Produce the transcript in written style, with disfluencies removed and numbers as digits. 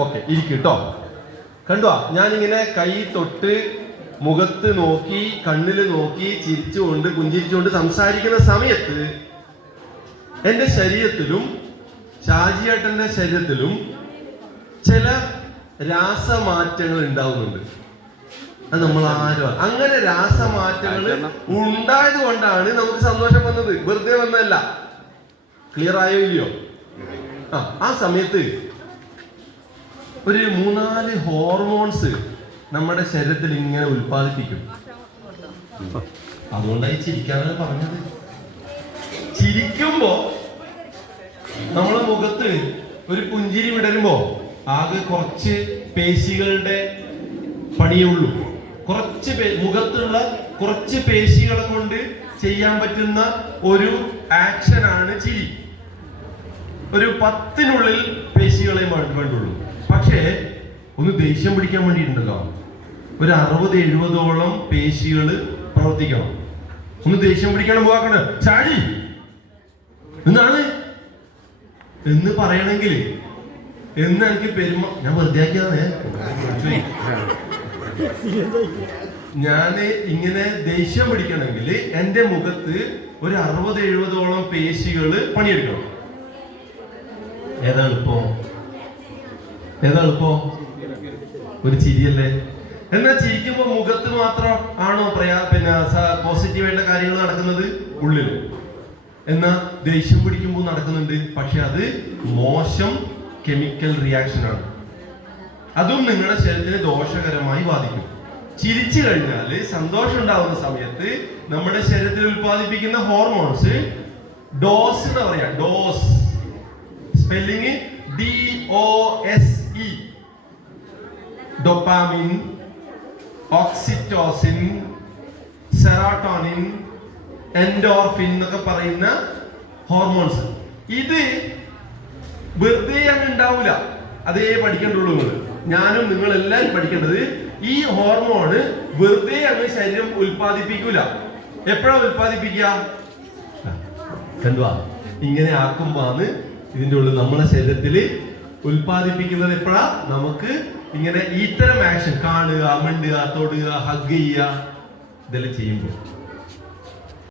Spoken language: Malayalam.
ഓക്കെ ഇരിക്കട്ടോ. കണ്ടുവാ, ഞാനിങ്ങനെ കൈ തൊട്ട് മുഖത്ത് നോക്കി കണ്ണില് നോക്കി ചിരിച്ചുകൊണ്ട് പുഞ്ചിരിച്ചുകൊണ്ട് സംസാരിക്കുന്ന സമയത്ത് എൻ്റെ ശരീരത്തിലും ഷാജിയേട്ടൻ്റെ ശരീരത്തിലും ചില രാസമാറ്റങ്ങൾ ഉണ്ടാവുന്നുണ്ട്. അത് നമ്മൾ ആരും അങ്ങനെ രാസമാറ്റങ്ങൾ ഉണ്ടായത് കൊണ്ടാണ് നമുക്ക് സന്തോഷം വന്നത്, വെറുതെ വന്നതല്ല. ക്ലിയർ ആയോ ഇല്ലയോ? ആ സമയത്ത് ഒരു 3-4 ഹോർമോൺസ് നമ്മുടെ ശരീരത്തിൽ ഇങ്ങനെ ഉൽപ്പാദിപ്പിക്കും. അതുകൊണ്ടായി ചിരിക്കാനാണ് പറഞ്ഞത്. ചിരിക്കുമ്പോ നമ്മളെ മുഖത്ത് ഒരു പുഞ്ചിരി വിടരുമ്പോ ആകെ കുറച്ച് പേശികളുടെ പണിയേ ഉള്ളൂ. മുഖത്തുള്ള കുറച്ച് പേശികളെ കൊണ്ട് ചെയ്യാൻ പറ്റുന്ന ഒരു ആക്ഷനാണ് ചിരി. ഒരു 10-നുള്ളിൽ പേശികളെ വേണ്ടുള്ളൂ. പക്ഷേ ഒന്ന് ദേഷ്യം പിടിക്കാൻ വേണ്ടിയിട്ടുണ്ടല്ലോ, ഒരു 60-70ഓളം പേശികൾ പ്രവർത്തിക്കണം. ഒന്ന് ദേഷ്യം പിടിക്കണം, പോകാക്കണ ചാടി എന്നാണ് എന്ന് പറയണമെങ്കിൽ എന്ന് എനിക്ക് ഞാൻ വെറുതെ ആക്കിയതാണേ. ഞാന് ഇങ്ങനെ ദേഷ്യം പിടിക്കണമെങ്കിൽ എന്റെ മുഖത്ത് ഒരു 60-70ഓളം പേശികൾ പണിയെടുക്കണം. ഏതാ എളുപ്പം? ഒരു ചിരിയല്ലേ? എന്നാൽ ചിരിക്കുമ്പോ മുഖത്ത് മാത്രം ആണോ പോസിറ്റീവായിട്ടുള്ള കാര്യങ്ങൾ നടക്കുന്നത്? ഉള്ളില് എന്നാ ദേഷ്യം പിടിക്കുമ്പോൾ നടക്കുന്നുണ്ട്. പക്ഷെ അത് മോശം കെമിക്കൽ റിയാക്ഷൻ ആണ്. അതും നിങ്ങളുടെ ശരീരത്തിന് ദോഷകരമായി ബാധിക്കും. ചിരിച്ചു കഴിഞ്ഞാല് സന്തോഷം ഉണ്ടാവുന്ന സമയത്ത് നമ്മുടെ ശരീരത്തിൽ ഉൽപ്പാദിപ്പിക്കുന്ന ഹോർമോൺസ് ഡോസ് എന്ന് പറയാ. Dose spelling DOSE, dopamine, oxytocin, serotonin, endorphin എന്നൊക്കെ പറയുന്ന ഹോർമോൺസ്. ഇത് വെറുതെ അങ്ങ് ഉണ്ടാവില്ല, അതേ പഠിക്കേണ്ടുള്ളൂ. ഞാനും നിങ്ങളെല്ലാരും പഠിക്കേണ്ടത് ഈ ഹോർമോണ് വെറുതെ അങ്ങ് ശരീരം ഉൽപ്പാദിപ്പിക്കൂല. എപ്പോഴാ ഉൽപ്പാദിപ്പിക്കുക? എന്തുവാ ഇങ്ങനെ ആക്കുമ്പോന്ന് ഇതിന്റെ ഉള്ളിൽ നമ്മുടെ ശരീരത്തിൽ ഉൽപ്പാദിപ്പിക്കുന്നത്. എപ്പോഴാ? നമുക്ക് ഇങ്ങനെ ഇത്തരം ആക്ഷൻ കാണുക, മിണ്ടുക, തൊടുക, ഹഗ് ചെയ്യുക, ഇതെല്ലാം ചെയ്യുമ്പോൾ